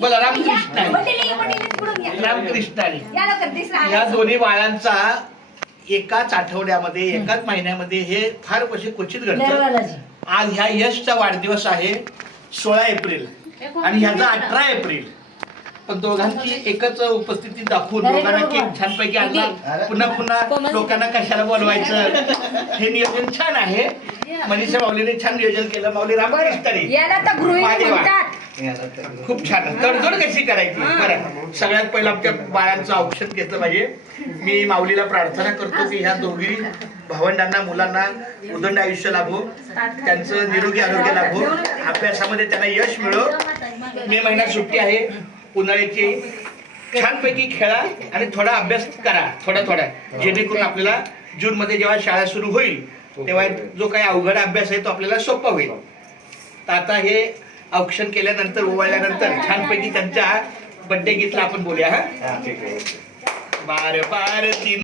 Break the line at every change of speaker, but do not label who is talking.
बोला रामकृष्ण. हरी. रामकृष्ण हरी. या दोन्ही बाळांचा एकाच आठवड्यामध्ये एकाच महिन्यामध्ये हे फार कसे क्वचित घडतं. आज ह्या यशचा वाढदिवस आहे सोळा एप्रिल. आणि ह्याचा अठरा एप्रिल. पण दोघांची एकच उपस्थिती दाखवून दोघांना केक छानपैकी आणला. पुन्हा पुन्हा लोकांना कशाला बोलवायचं? हे नियोजन छान आहे. मनीषा माऊलीने छान नियोजन केलं. माऊली रामकृष्ण खूप छान. तडजोड कशी करायची? बरं. सगळ्यात पहिलं आमच्या बाळांचं औषध घेतलं पाहिजे. मी माऊलीला प्रार्थना करतो की ह्या दोघी भावंडांना मुलांना उदंड आयुष्य लाभो. त्यांचं निरोगी आरोग्य लाभो. अभ्यासामध्ये त्यांना यश मिळो. मे महिन्यात सुट्टी आहे. उन्हाळ्याची छानपैकी खेळा आणि थोडा अभ्यास करा. थोडा थोडा. जेणेकरून आपल्याला जून मध्ये जेव्हा शाळा सुरू होईल तेव्हा जो काही अवघड अभ्यास आहे तो आपल्याला सोपा होईल. तर आता हे औक्षण केल्यानंतर ओवाळल्यानंतर छानपैकी त्यांच्या बड्डे गीतला आपण बोलूया हा? बार बार तीन